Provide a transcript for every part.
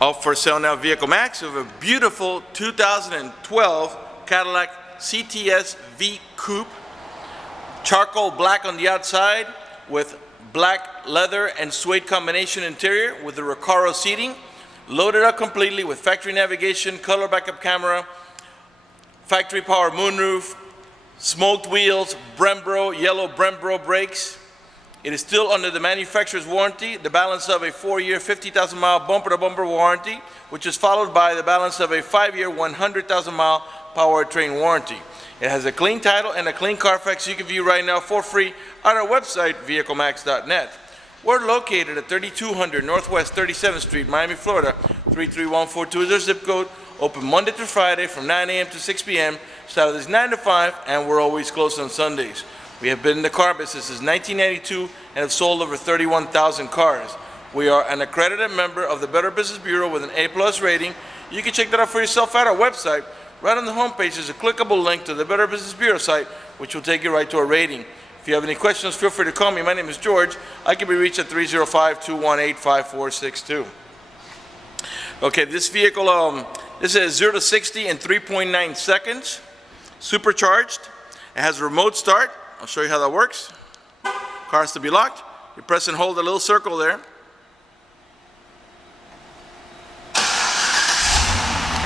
All for sale now, Vehiclemax. We have a beautiful 2012 Cadillac CTS-V Coupe. Charcoal black on the outside with black leather and suede combination interior with the Recaro seating. Loaded up completely with factory navigation, color backup camera, factory power moonroof, smoked wheels, Brembo, yellow Brembo brakes. It is still under the manufacturer's warranty, the balance of a 4-year, 50,000-mile bumper-to-bumper warranty, which is followed by the balance of a 5-year, 100,000-mile powertrain warranty. It has a clean title and a clean Carfax you can view right now for free on our website, vehiclemax.net. We're located at 3200 Northwest 37th Street, Miami, Florida, 33142 is our zip code. Open Monday through Friday from 9 a.m. to 6 p.m. Saturdays 9 to 5, and we're always closed on Sundays. We have been in the car business since 1992 and have sold over 31,000 cars. We are an accredited member of the Better Business Bureau with an A+ rating. You can check that out for yourself at our website. Right on the homepage is a clickable link to the Better Business Bureau site, which will take you right to our rating. If you have any questions, feel free to call me. My name is George. I can be reached at 305-218-5462. Okay, this vehicle, this is 0 to 60 in 3.9 seconds. Supercharged. It has a remote start. I'll show you how that works. Car has to be locked. You press and hold a little circle there.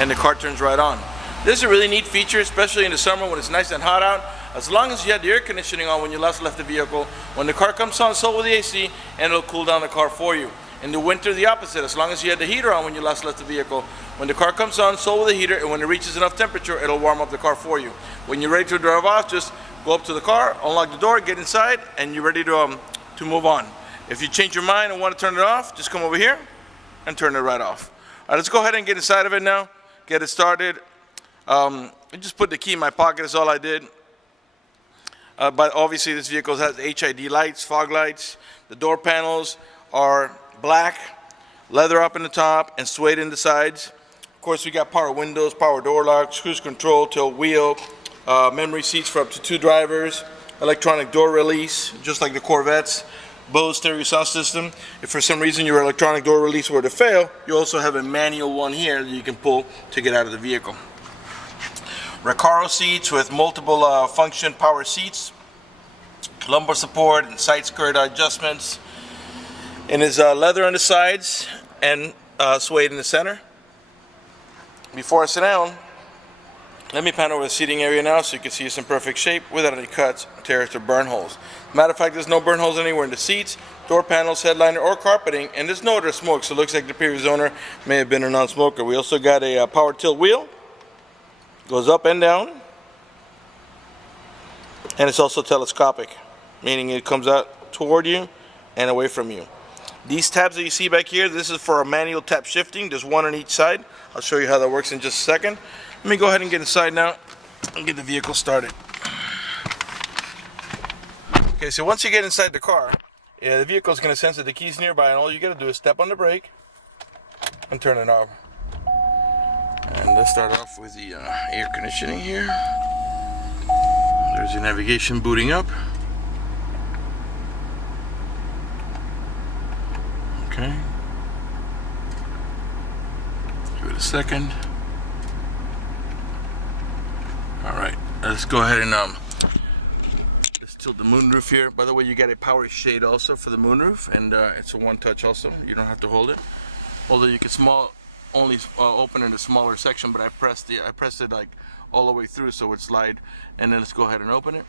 And the car turns right on. This is a really neat feature, especially in the summer when it's nice and hot out. As long as you had the air conditioning on when you last left the vehicle, when the car comes on, so will the AC, and it'll cool down the car for you. In the winter, the opposite. As long as you had the heater on when you last left the vehicle, when the car comes on, so will the heater, and when it reaches enough temperature, it'll warm up the car for you. When you're ready to drive off, just go up to the car, unlock the door, get inside, and you're ready to move on. If you change your mind and want to turn it off, just come over here and turn it right off. All right, let's go ahead and get inside of it now, get it started. I just put the key in my pocket, that's all I did. But obviously this vehicle has HID lights, fog lights. The door panels are black, leather up in the top and suede in the sides. Of course we got power windows, power door locks, cruise control, tilt wheel, memory seats for up to 2 drivers, electronic door release, just like the Corvettes, Bose stereo sound system. If for some reason your electronic door release were to fail, you also have a manual one here that you can pull to get out of the vehicle. Recaro seats with multiple function power seats, lumbar support and side skirt adjustments. And is leather on the sides and suede in the center. Before I sit down, let me pan over the seating area now so you can see it's in perfect shape without any cuts, tears, or burn holes. Matter of fact, there's no burn holes anywhere in the seats, door panels, headliner, or carpeting, and there's no other smoke, so it looks like the previous owner may have been a non-smoker. We also got a power tilt wheel. Goes up and down, and it's also telescopic, meaning it comes out toward you and away from you. These tabs that you see back here, this is for a manual tap shifting. There's one on each side. I'll show you how that works in just a second. Let me go ahead and get inside now and get the vehicle started. Okay, so once you get inside the car, the vehicle is going to sense that the key's nearby, and all you got to do is step on the brake and turn it off. And let's start off with the air conditioning here. There's your navigation booting up. Okay. Give it a second. Alright, let's go ahead and let's tilt the moonroof here. By the way, you got a power shade also for the moonroof, and it's a one touch also. You don't have to hold it. Although you can only open in a smaller section, but I pressed it like all the way through so it slide. And then let's go ahead and open it.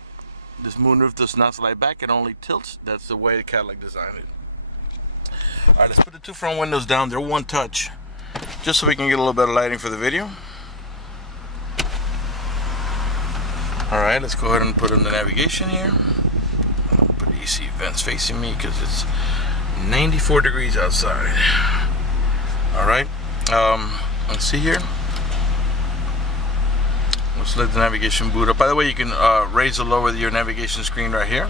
This moonroof does not slide back, it only tilts. That's the way the Cadillac designed it. Alright, let's put the 2 front windows down. They're one touch, just so we can get a little better lighting for the video. Alright, let's go ahead and put in the navigation here. I'll put the AC vents facing me because it's 94 degrees outside. Alright. Let's see here. Let's let the navigation boot up. By the way, you can raise or lower your navigation screen right here.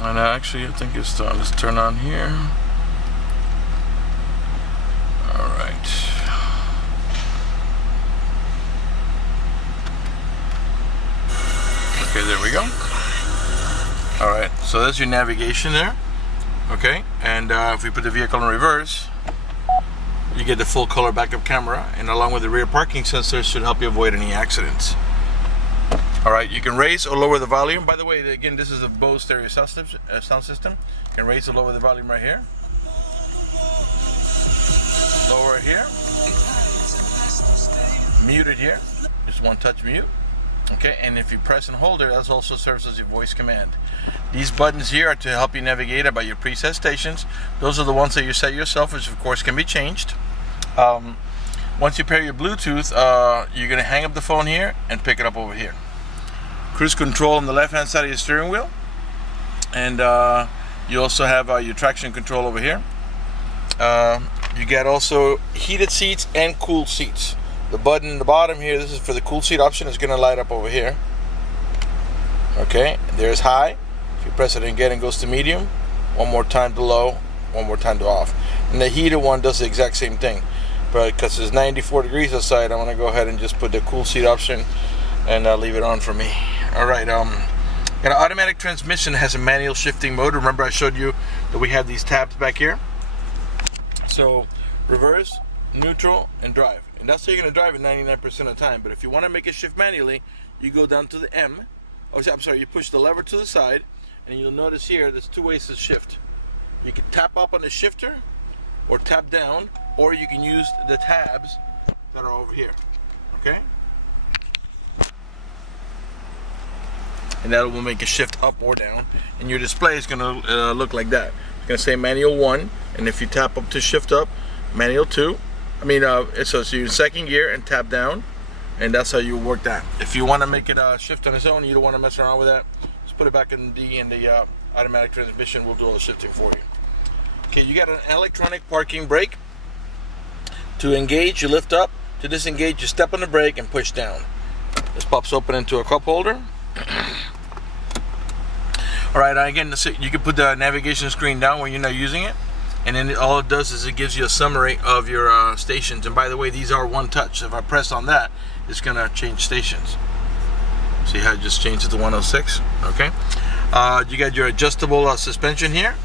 And actually, I think it's done. Let's turn on here. Alright. Okay, there we go. Alright, so there's your navigation there. Okay, and if we put the vehicle in reverse, you get the full color backup camera, and along with the rear parking sensors should help you avoid any accidents. All right, you can raise or lower the volume. By the way, again, this is a Bose stereo sound system. You can raise or lower the volume right here. Lower it here. Mute it here. Just one touch mute. Okay, and if you press and hold it, that also serves as your voice command. These buttons here are to help you navigate about your preset stations. Those are the ones that you set yourself, which of course can be changed. Once you pair your Bluetooth, you're going to hang up the phone here and pick it up over here. Cruise control on the left hand side of your steering wheel, and you also have your traction control over here. You get also heated seats and cool seats. The button in the bottom here, this is for the cool seat option, is going to light up over here. Okay, there's high. If you press it again, it goes to medium. One more time to low, one more time to off. And the heated one does the exact same thing. But because it's 94 degrees outside, I'm going to go ahead and just put the cool seat option and leave it on for me. Alright, got an automatic transmission that has a manual shifting mode. Remember I showed you that we have these tabs back here. So, reverse, neutral, and drive. And that's how you're going to drive it 99% of the time. But if you want to make it shift manually, you go down to the M. Oh, I'm sorry, you push the lever to the side, and you'll notice here there's two ways to shift. You can tap up on the shifter, or tap down, or you can use the tabs that are over here. Okay? And that will make it shift up or down. And your display is going to look like that. It's going to say manual 1, and if you tap up to shift up, manual 2. So you're in second gear and tap down, and that's how you work that. If you want to make it shift on its own, you don't want to mess around with that, just put it back in D, and the automatic transmission will do all the shifting for you. Okay, you got an electronic parking brake. To engage, you lift up. To disengage, you step on the brake and push down. This pops open into a cup holder. Alright, again, you can put the navigation screen down when you're not using it. And then all it does is it gives you a summary of your stations. And by the way, these are one touch. If I press on that, it's going to change stations. See how it just changed it to 106? Okay. You got your adjustable suspension here.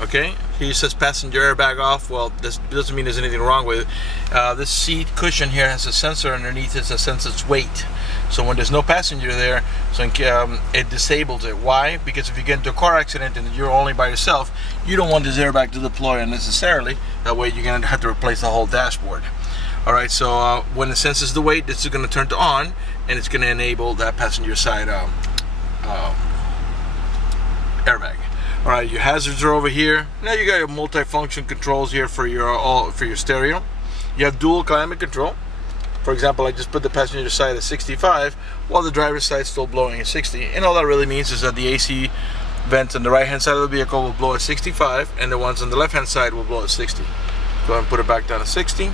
Okay. Here it says passenger airbag off. Well, this doesn't mean there's anything wrong with it. This seat cushion here has a sensor underneath it that senses its weight. So when there's no passenger there, it disables it. Why? Because if you get into a car accident and you're only by yourself, you don't want this airbag to deploy unnecessarily. That way you're going to have to replace the whole dashboard. Alright, so when it senses the weight, this is going to turn to on, and it's going to enable that passenger side airbag. Alright, your hazards are over here. Now you got your multifunction controls here for your stereo. You have dual climate control. For example, I just put the passenger side at 65 while the driver's side is still blowing at 60. And all that really means is that the AC vents on the right hand side of the vehicle will blow at 65, and the ones on the left hand side will blow at 60. Go ahead and put it back down to 60.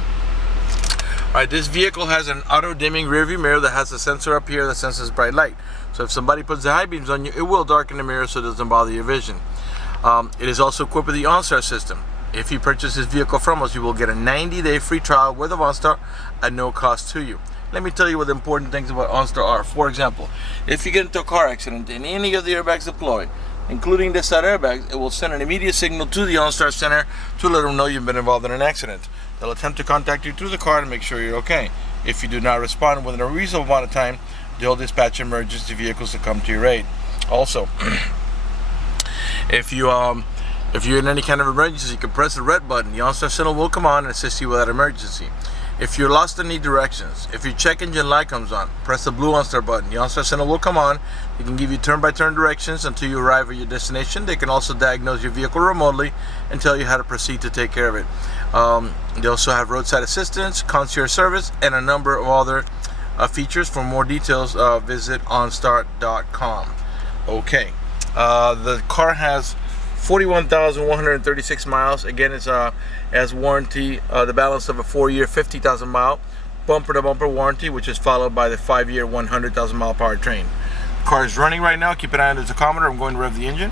Alright, this vehicle has an auto dimming rear view mirror that has a sensor up here that senses bright light. So if somebody puts the high beams on you, it will darken the mirror so it doesn't bother your vision. It is also equipped with the OnStar system. If you purchase this vehicle from us, you will get a 90-day free trial with OnStar at no cost to you. Let me tell you what the important things about OnStar are. For example, if you get into a car accident and any of the airbags deploy, including this side airbag, it will send an immediate signal to the OnStar center to let them know you've been involved in an accident. They'll attempt to contact you through the car to make sure you're okay. If you do not respond within a reasonable amount of time, they'll dispatch emergency vehicles to come to your aid. Also, if you're in any kind of emergency, you can press the red button. The OnStar signal will come on and assist you with that emergency. If you're lost and need directions, if your check engine light comes on, press the blue OnStar button. The OnStar signal will come on. It can give you turn-by-turn directions until you arrive at your destination. They can also diagnose your vehicle remotely and tell you how to proceed to take care of it. They also have roadside assistance, concierge service, and a number of other features. For more details, visit onstar.com. Okay. The car has 41,136 miles. Again, it's has warranty, the balance of a 4-year, 50,000 mile bumper-to-bumper warranty, which is followed by the 5-year, 100,000 mile powertrain. The car is running right now. Keep an eye on the tachometer. I'm going to rev the engine.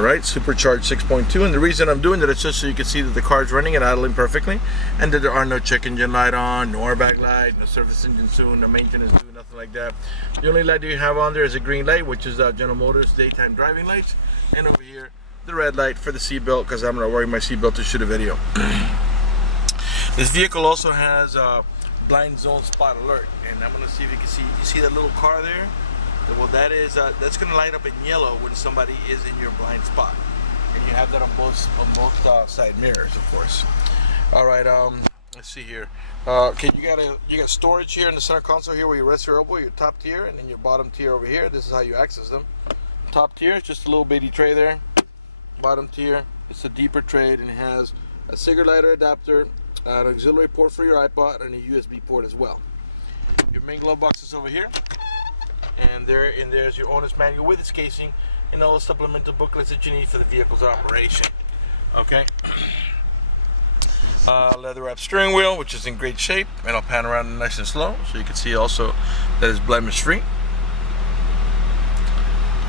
Alright, Supercharged 6.2, and the reason I'm doing that is just so you can see that the car is running and idling perfectly, and that there are no check engine light on, no airbag light, no service engine soon, no maintenance due, nothing like that. The only light that you have on there is a green light, which is General Motors daytime driving lights, and over here the red light for the seatbelt, because I'm not wearing my seatbelt to shoot a video. This vehicle also has blind zone spot alert, and I'm going to see if you can see. You see that little car there? Well, that is that's going to light up in yellow when somebody is in your blind spot, and you have that on both side mirrors, of course. All right, let's see here. Okay, you got storage here in the center console here where you rest your elbow, your top tier, and then your bottom tier over here. This is how you access them. Top tier is just a little bitty tray there. Bottom tier, it's a deeper tray, and it has a cigarette lighter adapter, an auxiliary port for your iPod, and a USB port as well. Your main glove box is over here. And there's your owner's manual with its casing and all the supplemental booklets that you need for the vehicle's operation. Okay. Leather wrapped steering wheel, which is in great shape, and I'll pan around nice and slow so you can see also that it's blemish free.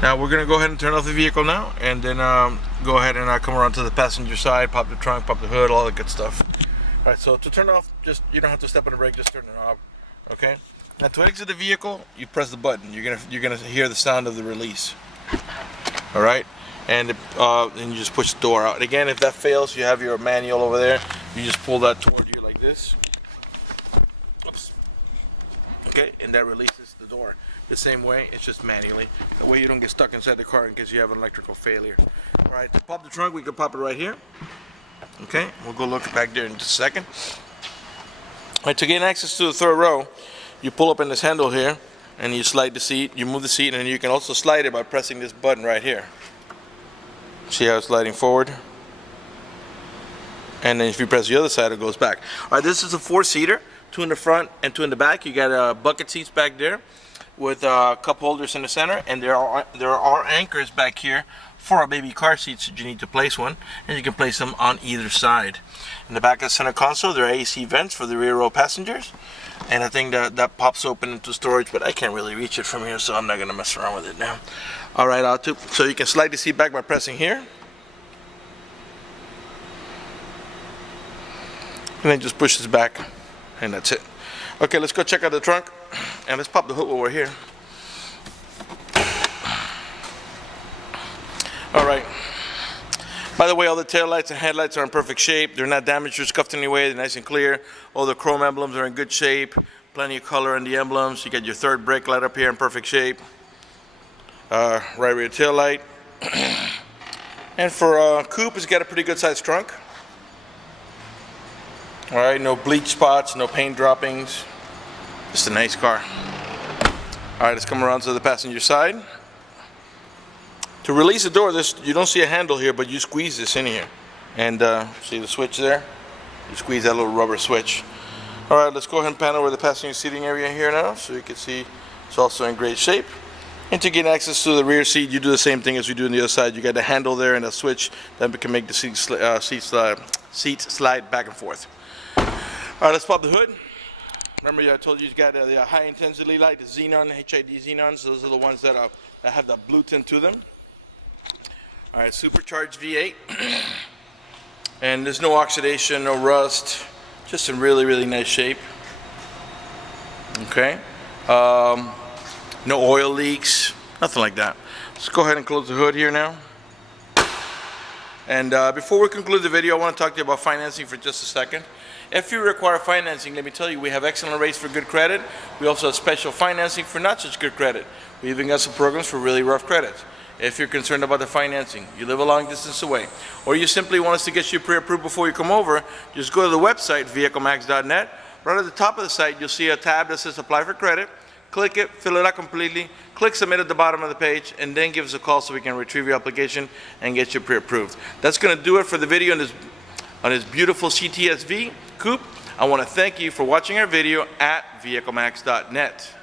Now we're going to go ahead and turn off the vehicle now, and then go ahead and come around to the passenger side, pop the trunk, pop the hood, all the good stuff. All right, so to turn off, just you don't have to step on the brake, just turn it off. Okay. Now to exit the vehicle, you press the button. You're gonna hear the sound of the release. All right, and then you just push the door out. And again, if that fails, you have your manual over there. You just pull that toward you like this. Oops. Okay, and that releases the door. The same way, it's just manually. That way you don't get stuck inside the car in case you have an electrical failure. All right, to pop the trunk, we can pop it right here. Okay, we'll go look back there in just a second. All right, to gain access to the third row, you pull up in this handle here, and you slide the seat, you move the seat, and you can also slide it by pressing this button right here. See how it's sliding forward? And then if you press the other side, it goes back. All right, this is a 4-seater, 2 in the front and 2 in the back. You got bucket seats back there with cup holders in the center, and there are anchors back here for a baby car seat should you need to place one, and you can place them on either side. In the back of the center console, there are AC vents for the rear row passengers. And I think that pops open into storage, but I can't really reach it from here, so I'm not going to mess around with it now. All right, so you can slide the seat back by pressing here. And then just push this back, and that's it. Okay, let's go check out the trunk, and let's pop the hood while we're here. All right. By the way, all the tail lights and headlights are in perfect shape. They're not damaged or scuffed in any way. They're nice and clear. All the chrome emblems are in good shape. Plenty of color in the emblems. You got your third brake light up here in perfect shape. Right rear tail light. And for Coupe, it's got a pretty good sized trunk. All right, no bleach spots, no paint droppings. Just a nice car. All right, let's come around to the passenger side. To release the door, you don't see a handle here, but you squeeze this in here. And see the switch there? You squeeze that little rubber switch. All right, let's go ahead and pan over the passenger seating area here now so you can see it's also in great shape. And to get access to the rear seat, you do the same thing as we do on the other side. You got the handle there and a switch that can make the seat slide back and forth. All right, let's pop the hood. Remember, I told you got the high intensity light, the xenon, HID xenons. Those are the ones that have the blue tint to them. All right, Supercharged V8, and there's no oxidation, no rust, just in really, really nice shape. Okay, no oil leaks, nothing like that. Let's go ahead and close the hood here now. And before we conclude the video, I want to talk to you about financing for just a second. If you require financing, let me tell you, we have excellent rates for good credit. We also have special financing for not such good credit. We even got some programs for really rough credits. If you're concerned about the financing, you live a long distance away, or you simply want us to get you pre-approved before you come over, just go to the website, vehiclemax.net. Right at the top of the site, you'll see a tab that says Apply for Credit. Click it, fill it out completely, click Submit at the bottom of the page, and then give us a call so we can retrieve your application and get you pre-approved. That's going to do it for the video on this beautiful CTS-V Coupe. I want to thank you for watching our video at vehiclemax.net.